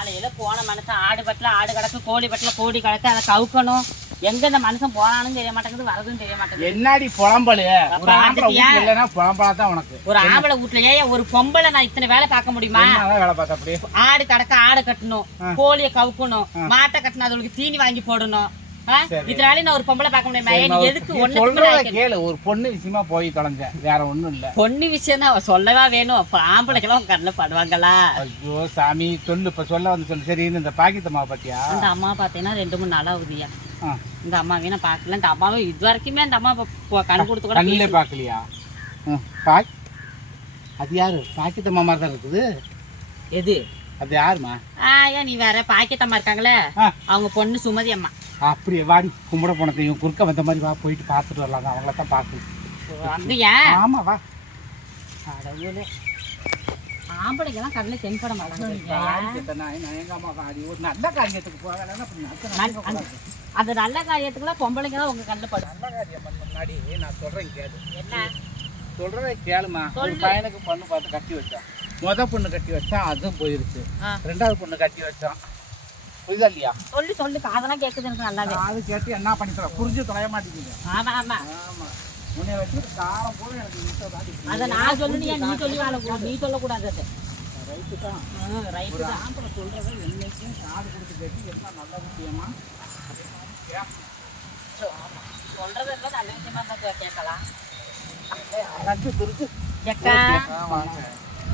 காலையில போன மனுஷன் ஆடு பட்டில ஆடு கிடக்கு கோழி பட்டில கோழி கிடக்கு அதை கவுக்கணும். எங்க இந்த மனுஷன் போனாலும் தெரிய மாட்டேங்குது வரதும் தெரிய மாட்டேங்குது. என்னடி புலம்பலு? ஒரு ஆம்பளை? வீட்டுல இல்லைன்னா புலம்பலா தான் உனக்கு. ஒரு ஆம்பளை வீட்லயே ஒரு பொம்பளை நான் இத்தனை வேலை பார்க்க முடியுமா? வேலை பார்த்த அப்படியே ஆடு கடக்க ஆடு கட்டணும். கோழியை கவுக்கணும். மாட்டை கட்டணும் அதுகளுக்கு தீனி வாங்கி போடணும். வேலையும் நான் ஒரு பொம்பளை பார்க்க முடியுமா? எதுக்கு ஒண்ணு கேளு. ஒரு பொண்ணு விஷயமா போய் தொலைஞ்சேன் வேற ஒண்ணும் இல்ல. பொண்ணு விஷயம் தான் சொல்லவா வேணும். ஆம்பளைக்கெல்லாம் கண்ணில் படுவாங்களா? ஐயோ சாமி சொல்லு. இப்ப சொல்ல வந்து சொல்லு. சரி இந்த பாக்கித்தம்மா பாத்தியா அந்த அம்மா பார்த்தீங்கன்னா ரெண்டு மூணு நாளா உதியா இந்த அம்மாவே நான் பார்க்கல. இந்த அம்மாவை இது வரைக்குமே அந்த அம்மா கண் கொடுத்து கூட கண்ணிலே பாக் அது யாரு? பாக்கித்தம்மா மாதிரி தான் இருக்குது? எது? அது யாருமா ஆ ஏன் நீ வேற பாக்கியத்தம்மா இருக்காங்களே. அவங்க பொண்ணு சுமதி அம்மா. அப்படியே வாடி கும்பிட போனதையும் குறுக்க வந்த மாதிரி வா போயிட்டு பார்த்துட்டு வரலாம். அவங்கள தான் பார்க்கணும். அப்படியா ஆமா வா. கடவுளே. ஆம்பளைக்கெல்லாம் கண்ணில் தென்பட மாட்டாங்க நல்ல காரியத்துக்கு அந்த- அந்த நல்ல காரியத்துக்குலாம் பொம்பளைங்க தான் உங்க கண்ணில் படும் நல்ல காரியம் பண்ண முன்னாடி நான் சொல்றேன் கேளு. என்ன? சொல்றதை கேளுமா ஒரு. பையனுக்கு பொண்ணு பார்த்து கட்டி வச்சான் முத பொண்ணு கட்டி வச்சான் அதுவும் போயிருச்சு. ரெண்டாவது பொண்ணு கட்டி வச்சான் புரியுதா இல்லையா? சொல்லி சொல்லு. காதெல்லாம் கேட்குது எனக்கு நல்லாவே. அது கேட்டு என்ன பண்ணி தர புரிஞ்சு தொலைய மாட்டேங்குது. ஆமா ஆமா. ஆமா. உன்னை வச்சு காரம் போல எனக்கு அதை நான் சொல்லணுயா நீ சொல்லி வாழ நீ சொல்லக்கூடாது அது. ரைட்டு தான். ரைட்டு தான். ஆம்பளை சொல்றதை என்னைக்கும் காது கொடுத்து கேட்டு என்ன நல்ல விஷயமா? சொல்றதெல்லாம் நல்ல விஷயமா கேட்கலாம். அழகு துருக்கு எக்கா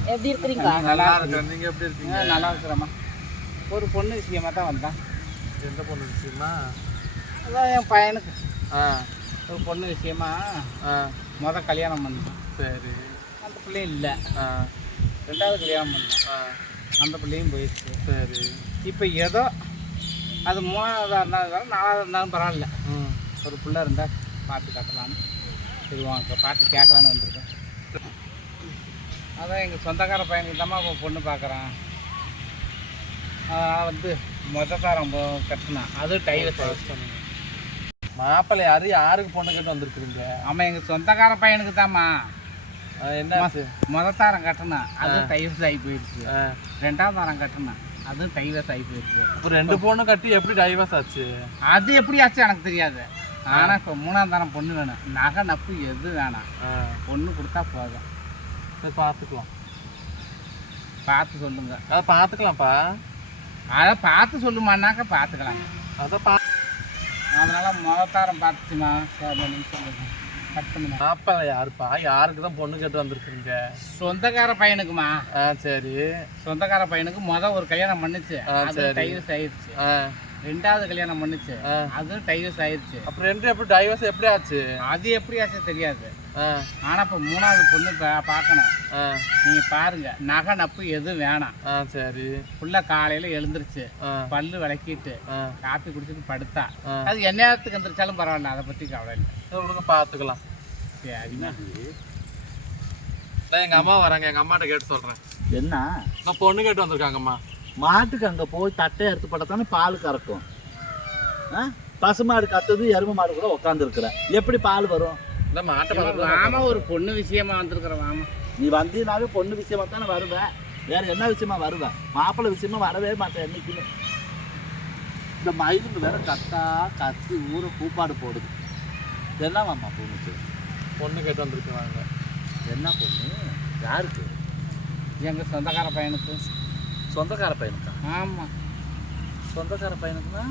எப்படி இருக்கிறீங்க? நல்லா இருக்கு நீங்க எப்படி இருக்கீங்க? நல்லா இருக்கிறேம்மா. ஒரு பொண்ணு விஷயமா தான் வந்தான். எந்த பொண்ணு விஷயமா? அதான் என் பையனுக்கு. ஆ. ஒரு பொண்ணு விஷயமா முத கல்யாணம் பண்ணான் சரி. அந்த பிள்ளையும் இல்லை. ஆ. ரெண்டாவது கல்யாணம் பண்ணான் அந்த பிள்ளையும் போயிடுச்சு. சரி. இப்போ ஏதோ அது மூணாவதாக இருந்தாலும் நாலாவது இருந்தாலும் பரவாயில்ல. ம். ஒரு பிள்ளை இருந்தால் பார்த்து கட்டலான்னு சரி வாங்க பார்த்து கேட்கலான்னு வந்திருக்கேன். அதான் எங்கள் சொந்தக்கார பையனுக்கு தான் இப்போ பொண்ணு பார்க்குறான் வந்து மொத்தக்காரன் கட்டினான் அது டைவர்ஸ் மாப்பிள்ளை யாரு யாருக்கு பொண்ணு கேட்டு வந்திருக்கிறீங்க? ஆமாம் எங்கள் சொந்தக்கார பையனுக்கு தாம்மா ஆ, என்னாச்சு மொதத்தாரம் கட்டினான் அதுவும் டைவர்ஸ் ஆகி போயிடுச்சு. ஆ, ரெண்டாவது தாரம் கட்டினான் அதுவும் டைவர்ஸ் ஆகி போயிடுச்சு. இப்போ ரெண்டு பொண்ணு கட்டி எப்படி டைவர்ஸ் ஆச்சு? அது எப்படி ஆச்சு எனக்கு தெரியாது. ஆனால் இப்போ மூணாம் தரம் பொண்ணு வேணும். நகை நப்பு எது வேணாம். பொண்ணு கொடுத்தா போதும். சரி பார்த்துக்கலாம். பார்த்து சொல்லுங்க. அதை பார்த்துக்கலாம்ப்பா. அதை பார்த்து சொல்லுமான்னாக்கா பார்த்துக்கலாம். அதை பா அதனால மொதத்தாரம் பார்த்துச்சுமா? சரி சொல்லுங்க கட் மாப்பிள்ளை யாருப்பா? யாருக்கு தான் பொண்ணு கேட்டு வந்திருக்கிறீங்க? சொந்தக்கார பையனுக்குமா? ஆ சரி. சொந்தக்கார பையனுக்கு முத ஒரு கல்யாணம் பண்ணுச்சு. ஆ, அது. டைவர்ஸ் ஆயிடுச்சு. ஆ. ரெண்டாவது கல்யாணம் பண்ணுச்சு. அதுவும் டைவர்ஸ் ஆயிடுச்சு அப்புறம் ரெண்டு எப்படி டைவர்ஸ் எப்படி ஆச்சு? அது எப்படி ஆச்சு தெரியாது. ஆ. ஆனால் இப்போ மூணாவது பொண்ணு பா- பார்க்கணும். ஆ. நீங்கள் பாருங்க நகை நப்பு எதுவும் வேணாம். சரி. புள்ள காலையில் எழுந்திருச்சு. பல்லு விளக்கிட்டு காப்பி குடிச்சிட்டு படுத்தா. அது எந்நேரத்துக்கு எந்திரிச்சாலும் பரவாயில்ல அதை பற்றி கவலை இல்லை. சரி, விடுங்க பார்த்துக்கலாம். சரிம்மா. நான் எங்கள் அம்மா வராங்க எங்கள் அம்மாட்ட கேட்டு சொல்கிறேன் என்ன? நான் பொண்ணு கேட்டு வந்திருக்காங்கம்மா. மாட்டுக்கு அங்கே போய் தட்டை எடுத்து பட்டத்தானே பால் கறக்கும். ஆ? பசுமாடு கத்துது எருமை மாடு கூட உட்காந்துருக்குற எப்படி பால் வரும்? இல்லை மாட்டை வாமா ஒரு பொண்ணு விஷயமா வந்திருக்கிற வாமா. நீ வந்தீனாவே பொண்ணு விஷயமா தானே வருவேன் வேற என்ன விஷயமா வருவேன் மாப்பிள்ளை விஷயமா வரவே மாட்டேன் என்னைக்குமே. இந்த மயிலுங்க வேற கத்தா கத்தி ஊற கூப்பாடு போடுது. என்னவாம்மா பொண்ணுக்கு? பொண்ணு கேட்டு வந்திருக்காங்க. என்ன பொண்ணு? யாருக்கு? எங்கள் சொந்தக்கார பையனுக்கு. சொந்தக்கார பையனுக்கா ஆமாம் சொந்தக்கார பையனுக்குன்னா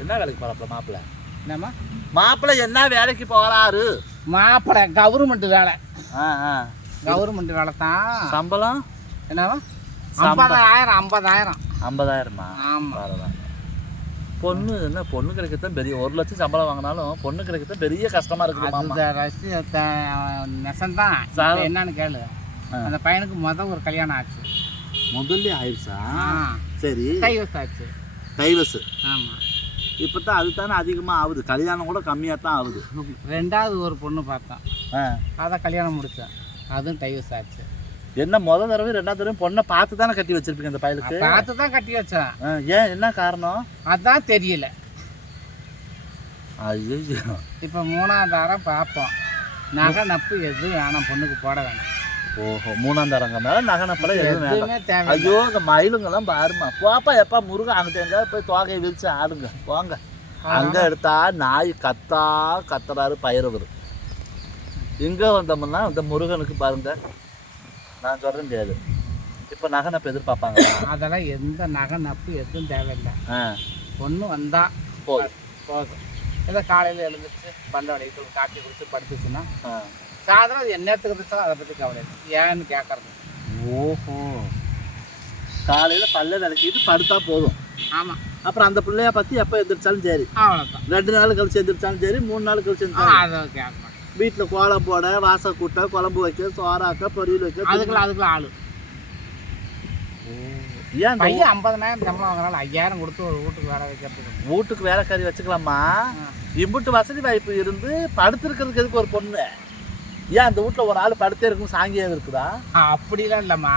என்ன வேலைக்கு போறாப்புல மாப்பிள்ளை என்னம்மா? மாப்பிள்ளை என்ன வேலைக்கு போறாரு? மாப்பிள்ளை கவர்மெண்ட் வேலை. ஆ ஆ. கவர்மெண்ட் வேலை தான். சம்பளம்? என்னவா சம்பளம். ஐம்பதாயிரம் ஐம்பதாயிரம். ஐம்பதாயிரமா? ஆமாம் பொண்ணு என்ன பொண்ணு கிடைக்கத்தான் பெரிய ஒரு லட்சம் சம்பளம் வாங்கினாலும் பொண்ணு கிடைக்கத்தான் பெரிய கஷ்டமா இருக்குது நெசந்தான். என்னன்னு கேளு. அந்த பையனுக்கு முத ஒரு கல்யாணம் ஆச்சு. முதல்ல ஆயிடுச்சா சரி. டைவர்ஸ் ஆச்சு. டைவர்ஸ் ஆமாம் இப்போ தான் அது தானே அதிகமாக ஆகுது கல்யாணம் கூட கம்மியாக தான் ஆகுது ரெண்டாவது ஒரு பொண்ணு பார்த்தேன் அதை கல்யாணம் முடித்தேன் அதுவும் டைவர்ஸ் ஆச்சு. என்ன முத தடவை ரெண்டாவது தடவை பொண்ணை பார்த்து தானே கட்டி வச்சிருப்பீங்க அந்த பயலுக்கு? பார்த்து தான் கட்டி வச்சேன். ஏன்? என்ன காரணம்? அதான் தெரியல. ஐயோ இப்போ மூணாவது தாரம் பார்ப்போம். நகை நப்பு எதுவும் வேணாம். பொண்ணுக்கு போட வேணாம். ஓஹோ மூணாம் தரங்கனால நகனப்பெல்லாம் எதுவும் வேண்டாம். ஐயோ இந்த மயிலுங்கெல்லாம் பாருமா போப்பா எப்பா முருகன் அங்கிட்ட எங்கேயாவது போய் தோகையை விரிச்சு ஆடுங்க. போங்க. அங்க எடுத்தா நாய் கத்தா கத்துறாரு பயிரவர் இங்க வந்தோம்னா இந்த முருகனுக்கு பாருங்க நான் சொல்றேன் முடியாது. இப்ப நகனப்ப எதிர்பார்ப்பாங்க. அதெல்லாம் எந்த நகை நப்பு எதுவும் தேவையில்லை. ஆ. பொண்ணு வந்தா போதும். போதும். ஏதோ காலையில் எழுந்திரிச்சு பல்ல வடைக்கு காப்பி குடிச்சு படுத்துச்சுன்னா சாயந்தரம் அது என்னத்துக்கு இருந்துச்சோ அதை பற்றி கவலை இல்லை. ஏன்னு கேட்கறது ஓஹோ. காலையில பல்ல விளக்கிட்டு படுத்தா போதும். ஆமாம் அப்புறம் அந்த பிள்ளைய பத்தி எப்ப எந்திரிச்சாலும் சரி. அவ்வளோதான் ரெண்டு நாள் கழிச்சு எந்திரிச்சாலும் சரி மூணு நாள் கழிச்சு அதை கேட்க மாட்டேன். வீட்டுல கோலம் போட வாசல் கூட்ட குழம்பு வைக்க சோறாக்க பொரியல் வைக்க அதுக்குள்ள அதுக்குள்ள ஆளு. ஏன் பையன் ஐம்பதனாயிரம் சம்பளம் வாங்குறாள் ஐயாயிரம் கொடுத்து ஒரு வீட்டுக்கு வேலை வைக்கிறதுக்கு. வீட்டுக்கு வேலைக்காரி வச்சுக்கலாமா? ஆ. இம்புட்டு வசதி வாய்ப்பு இருந்து படுத்திருக்கிறதுக்கு எதுக்கு ஒரு பொண்ணு? ஏன் அந்த வீட்ல ஒரு ஆள் படுத்தே இருக்கும் சாங்கியம் இருக்குதா? அப்படிலாம் இல்லைம்மா.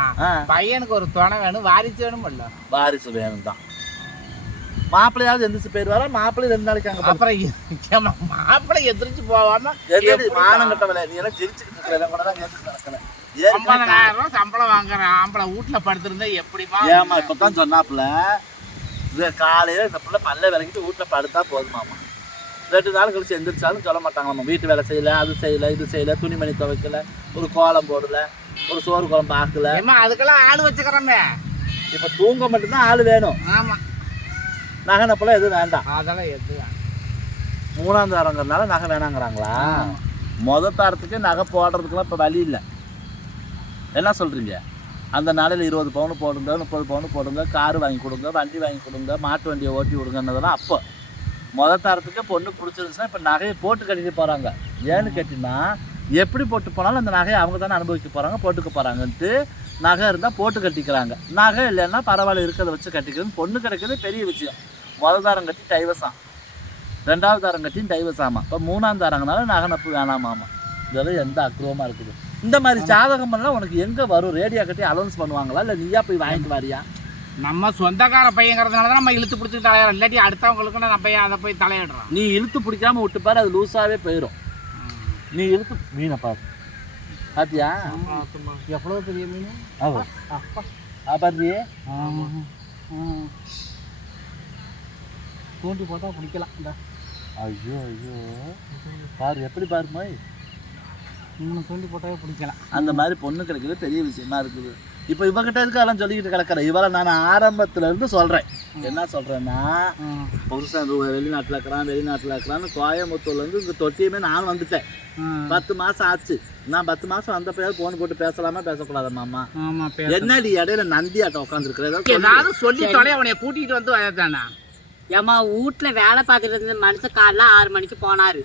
பையனுக்கு ஒரு துணை வேணும் வாரிசு வேணும் இல்ல? வாரிசு வேணும் தான் மாப்பிள்ளையாவது எந்திரிச்சு போயிடுவாரா? மாப்பிள்ளை ரெண்டு நாளைக்கு அங்க அப்புறம் மாப்பிள்ளை எதிர்த்து போவாம மானம் கட்ட வேலை? நீ எல்லாம் சிரிச்சுக்கிட்டு இருக்கிற? கூட தான் நடக்கிறேன் சம்பளம் வாங்குற ஆம்பளை வீட்டுல படுத்திருந்தா எப்படிமா ஏமா இப்பதான் சொன்னாப்புல. இது காலையில இந்த பிள்ளை பல்ல விளக்கிட்டு வீட்டுல படுத்தா போதுமாமா ரெண்டு நாள் கழிச்சு எந்திரிச்சாலும் சொல்ல மாட்டாங்களாமா வீட்டு வேலை செய்யல அது செய்யல இது செய்யல துணிமணி துவைக்கல ஒரு கோலம் போடல ஒரு சோறு குழம்பு ஆக்கல. ஏமா அதுக்கெல்லாம் ஆள் வச்சுக்கிறோமே. இப்ப தூங்க மட்டும்தான் ஆள் வேணும். ஆமா. நகனப்பெல்லாம் எதுவும் வேண்டாம். அதெல்லாம் எது மூணாம் தாரங்கிறதுனால நகை வேணாங்கிறாங்களா? முத தாரத்துக்கு நகை போடுறதுக்குலாம் இப்போ வழி இல்லை. என்ன சொல்கிறீங்க அந்த நாளையில் இருபது பவுன் போடுங்க முப்பது பவுன் போடுங்க கார் வாங்கி கொடுங்க வண்டி வாங்கி கொடுங்க மாட்டு வண்டியை ஓட்டி விடுங்கன்னதெல்லாம் அப்போ. முத தாரத்துக்கு பொண்ணு பிடிச்சிருந்துச்சுன்னா இப்போ நகையை போட்டு கட்டிட்டு போகிறாங்க ஏன்னு கேட்டிங்கன்னா எப்படி போட்டு போனாலும் அந்த நகையை அவங்க தானே அனுபவிக்க போகிறாங்க போட்டுக்க போகிறாங்கன்ட்டு நகை இருந்தால் போட்டு கட்டிக்கிறாங்க. நகை இல்லைன்னா பரவாயில்ல இருக்கிறத வச்சு கட்டிக்கிறது பொண்ணு கிடைக்கிறது பெரிய விஷயம். முத தாரம் கட்டி டைவர்ஸாம் ரெண்டாவது தாரம் கட்டி டைவர்ஸ் ஆமாம். இப்போ மூணாம் தாரங்கனால நகை நப்பு வேணாமாமா இதெல்லாம் எந்த அக்ரூவமாக இருக்குது? இந்த மாதிரி ஜாதகம் எல்லாம் உனக்கு எங்கே வரும்? ரேடியோ கட்டி அலௌன்ஸ் பண்ணுவாங்களா? இல்லை நீயா போய் வாங்கிட்டு வாரியா? நம்ம சொந்தக்கார பையங்கிறதுனால தான் நம்ம இழுத்து பிடிச்சி தலையிடறோம். இல்லாட்டி அடுத்தவங்களுக்கு நம்ம பையன் அதை போய் தலையிடுறோம். நீ இழுத்து பிடிக்காம விட்டு பாரு அது லூஸாகவே போயிடும் நீ இழுத்து மீனை பாரு. பாத்தியா? எவ்வளோ பெரிய மீன்? ஆமா. பாத்தியே? தூண்டி போட்டால் பிடிக்கலாம். இந்த. ஐயோ ஐயோ. பாரு எப்படி பாருமா மூணு தூண்டி போட்டாவே பிடிக்கலாம். அந்த மாதிரி பொண்ணு கிடைக்கிறது பெரிய விஷயமா இருக்குது. இப்போ இவகிட்ட இருக்கு அதெல்லாம் சொல்லிக்கிட்டு கிடக்கிறேன் இவளை நான் ஆரம்பத்துல இருந்து சொல்றேன். என்ன சொல்றேன்னா புருஷன் வெளிநாட்டுல இருக்கிறான் வெளிநாட்டுல இருக்கிறான்னு கோயம்புத்தூர்ல இருந்து இந்த தொட்டியுமே நான் வந்துட்டேன். பத்து மாசம் ஆச்சு. நான் பத்து மாசம் வந்த பையன் போன் போட்டு பேசலாமா பேசக்கூடாது மாமா? என்னடி இடையில நந்தியாட்ட உட்காந்துருக்குற ஏதாவது சொல்லி தொலை அவனைய கூட்டிகிட்டு வந்து வயதானா ஏம்மா வீட்ல வேலை பார்த்துட்டு இருந்த மனுஷன் காலைல ஆறு மணிக்கு போனாரு.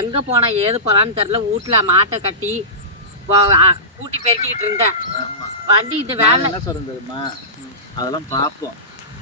எங்க போனா ஏது போறான்னு தெரியல. வீட்ல மாட்டை கட்டி கூட்டி பெருக்கிட்டு இருந்தேன். வந்து இந்த வேலை என்ன சொல்றேன் தெரியுமா? அதெல்லாம் பார்ப்போம்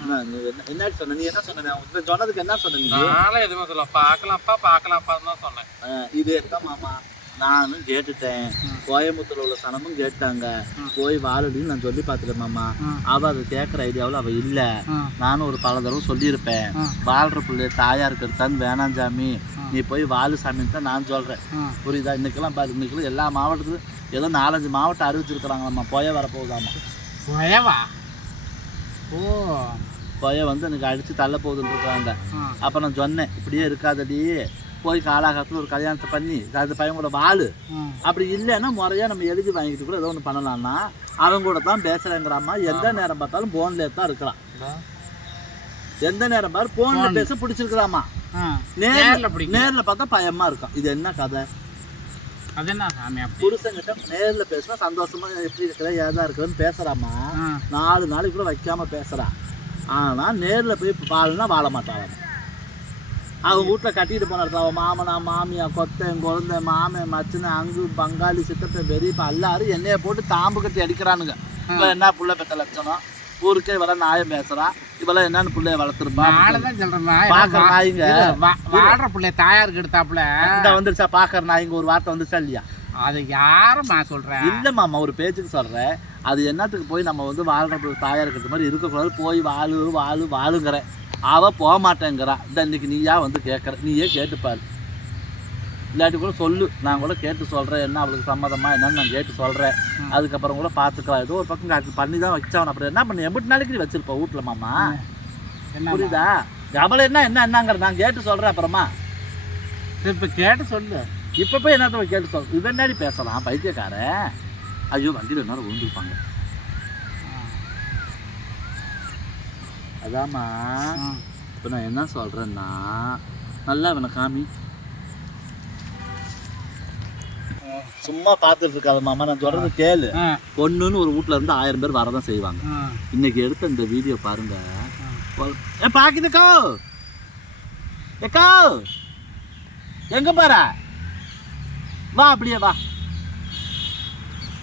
என்ன, நீ என்ன- என்னடி சொன்ன? நீ என்ன சொன்ன? சொன்னதுக்கு என்ன சொன்ன நீ? நானும் எதுவுமே சொல்ல பார்க்கலாம்ப்பா பார்க்கலாம்ப்பான்னு தான் சொன்னேன். ஆ, இது என்ன மாமா? நானும் கேட்டுட்டேன். கோயம்புத்தூர்ல உள்ள சனமும் கேட்டாங்க. போய் வாழடின்னு நான் சொல்லி பார்த்துட்டேன் மாமா. அவ அதை கேட்குற ஐடியாவில் அவ இல்ல. நானும் ஒரு பல தடவை சொல்லியிருப்பேன். வாழ்ற பிள்ளை தாயா இருக்கிறதான் வேணாம் சாமி. நீ போய் வாழு சாமின்னு தான் நான் சொல்றேன். புரியுதா? இன்னைக்கெல்லாம் பாரு இன்னைக்கெல்லாம் எல்லா மாவட்டத்துக்கும் ஏதோ நாலஞ்சு மாவட்டம் அறிவிச்சிருக்கிறாங்களாம்மா. போய வரப்போகுதாம்மா. வயவா ஓ. போய வந்து எனக்கு அடிச்சு தள்ள போகுதுன்னு இருக்காங்க அப்போ நான் சொன்னேன் இப்படியே இருக்காதடி. போய் காலாகாலத்தில் ஒரு கல்யாணத்தை பண்ணி அந்த பையன் கூட வாழு அப்படி இல்லைன்னா முறையாக நம்ம எழுதி வாங்கிட்டு கூட ஏதோ ஒன்று பண்ணலாம்னா அவன் கூட தான் பேசுகிறேங்கிறாம்மா எந்த நேரம் பார்த்தாலும் ஃபோன்லேயே தான் இருக்கிறான் எந்த நேரம் பாரு ஃபோனில் பேச பிடிச்சிருக்கிறாமா நேர்ல நேரில் பார்த்தா பயமா இருக்கும். இது என்ன கதை? அது என்ன சாமி புருஷங்கிட்ட நேரில் பேசினா சந்தோஷமா எப்படி இருக்கிற ஏதா இருக்கிறன்னு பேசுறாமா. நாலு நாளைக்கு கூட வைக்காம பேசுறா. ஆனா நேர்ல போய் வாழனா வாழ மாட்டாளாம் அவன். வீட்டுல கட்டிட்டு போன இடத்துல அவன் மாமனா மாமியா கொத்தன் குழந்தை மாமன் மச்சனை அங்கு பங்காளி சித்தப்பன் பெரியப்பா எல்லாரும் எண்ணெயை போட்டு தாம்பு கட்டி அடிக்கிறானுங்க. இவன் என்ன புள்ள பெத்த லட்சணம்? ஊருக்கே இவெல்லாம் நாயம் பேசுறா? இவெல்லாம் என்னன்னு புள்ளைய வளர்த்துருப்பா. நானுதான் சொல்றேன்னா பாக்குற நாய்ங்க. வாடுற பிள்ளை தாயாருக்கு எடுத்தாப்புல. இந்த வந்துருச்சா பாக்குற நாய்ங்க ஒரு வார்த்தை வந்துருச்சா இல்லையா? அது யாரும்மா சொல்றேன் இல்ல மாமா ஒரு பேச்சுக்கு சொல்றேன் அது என்னத்துக்கு போய் நம்ம வந்து வாழ்ற தாயா இருக்கிற மாதிரி இருக்கக்கூடாது. போய் வாழு வாழு வாழுங்கிற. அவ போக மாட்டேங்கிறா இந்த இன்னைக்கு நீயா வந்து கேட்கற நீயே கேட்டுப்பாரு. இல்லாட்டி கூட சொல்லு. நான் கூட கேட்டு சொல்கிறேன் என்ன அவளுக்கு சம்மதமா? என்னன்னு நான் கேட்டு சொல்கிறேன். அதுக்கப்புறம் கூட பார்த்துக்கலாம் ஏதோ ஒரு பக்கம் காட்டு பண்ணி தான் வச்சாவன் அப்புறம் என்ன பண்ணி? எம்பிட்டு நாளைக்கு நீ வச்சிருப்ப வீட்டில் மாமா. என்ன புரியுதா? அவளை என்ன என்ன என்னங்கிற நான் கேட்டு சொல்கிறேன் அப்புறமா. இப்போ கேட்டு சொல்லு. இப்போ போய் என்னத்த கேட்டு சொல் நாடி பேசலாம்? பைத்தியக்காரன். ஐயோ வண்டியில் நேரம் விழுந்துருப்பாங்க. அதாம்மா. இப்போ நான் என்ன சொல்கிறேன்னா நல்லா இவனை காமி. சும்மா பார்த்துட்டு இருக்காத மாமா நான் சொல்றது கேளு. பொண்ணுன்னு ஒரு வீட்ல இருந்து ஆயிரம் பேர் வரதான் செய்வாங்க. இன்னைக்கு எடுத்த இந்த வீடியோ பாருங்க. ஏ பாக்குதுக்கோ ஏக்கோ எங்க போற? வா அப்படியே வா.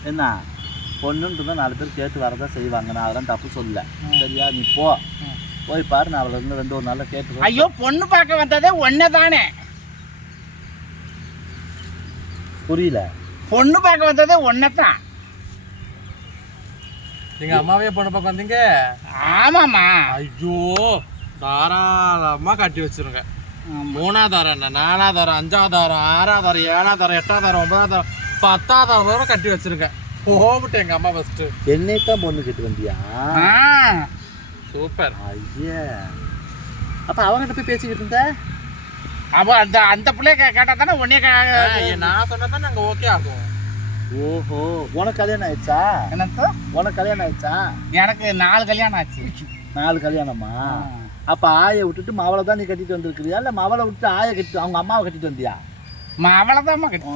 என்ன? பொண்ணுன்றதை நாலு பேர் கேட்டு வரதான் செய்வாங்க. நான் அதெல்லாம் தப்பு சொல்லல. சரியா நீ போ. போய் பாரு நான் அவளை இன்னும் ரெண்டு ஒரு நாள்ல கேட்டு. ஐயோ பொண்ணு பார்க்க வந்ததே ஒன்னே தானே புரியல. பொண்ணு பார்க்க வந்ததே ஒன்னே தான் எங்க அம்மாவே பொண்ணு பக்கம் வந்தீங்க? ஆமாம்மா. ஐயோ தாராளமா கட்டி வச்சிருங்க. மூணாதாரம் என்ன? நாலாதாரம் அஞ்சாதாரம் ஆறாதாரம் ஏழாதாரம் எட்டாதாரம் ஒன்பதாதாரம் பத்தாதாரம் வரை கட்டி வச்சிருங்க. போகட்டும் எங்க அம்மா ஃபர்ஸ்ட் என்னை தான் பொண்ணு கேட்டு வந்தியா? சூப்பர். ஐயா. அப்ப அவங்கிட்ட போய் பேசிக்கிட்டு இருந்த? அப்போ அந்த அந்த பிள்ளைய கே- கேட்டா தானே உன்னே நான் சொன்னதான் நாங்க ஓகே ஆகும் ஓஹோ உனக்கு கல்யாணம் ஆயிடுச்சா எனக்கு உனக்கு கல்யாணம் ஆயிடுச்சா எனக்கு நாலு கல்யாணம் ஆச்சு நாலு கல்யாணமா அப்ப ஆயை விட்டுட்டு மவளை தான் நீ கட்டிட்டு வந்திருக்கிறியா இல்ல மவளை விட்டு ஆயை கட்டி அவங்க அம்மாவை கட்டிட்டு வந்தியா அவ்வளோதாம்மா கட்டி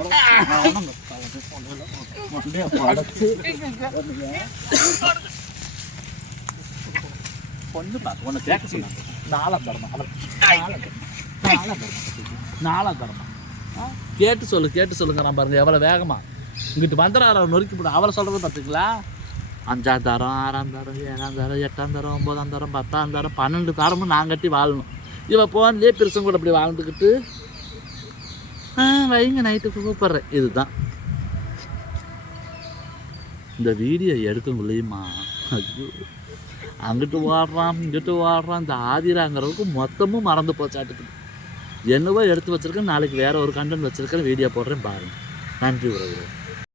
பொண்ணு பார்த்து உன்னை கேட்க சொன்னாங்க நாலாம் தரமா நாலாம் தரமா நாலாம் தரமா கேட்டு சொல்லு கேட்டு சொல்லுங்கிறான் பாருங்க எவ்வளோ வேகமா. இங்கிட்டு வந்துடுறாரு அவர் நொறுக்கி போடு அவளை சொல்கிறது பார்த்துங்களா அஞ்சாம் தரம் ஆறாம் தரம் ஏழாம் தரம் எட்டாம் தரம் ஒம்பதாம் தரம் பத்தாம் தரம் பன்னெண்டு தரமும் நான் கட்டி வாழணும். இவன் போன்லேயே பெருசும் கூட அப்படி வாழ்ந்துக்கிட்டு வைங்க நைட்டுக்கு கூப்பிட்றேன். இதுதான். இந்த வீடியோ எடுக்கக்குள்ளேயுமா ஐயோ. அங்கிட்டு ஓடுறான் இங்கிட்டு ஓடுறான் இந்த ஆதிராங்கிறவுக்கு மொத்தமும் மறந்து போச்சாட்டுக்குது என்னவோ எடுத்து வச்சிருக்கேன். நாளைக்கு வேற ஒரு கண்டென்ட் வச்சிருக்கேன். வீடியோ போடுறேன். பாருங்க. நன்றி உறவு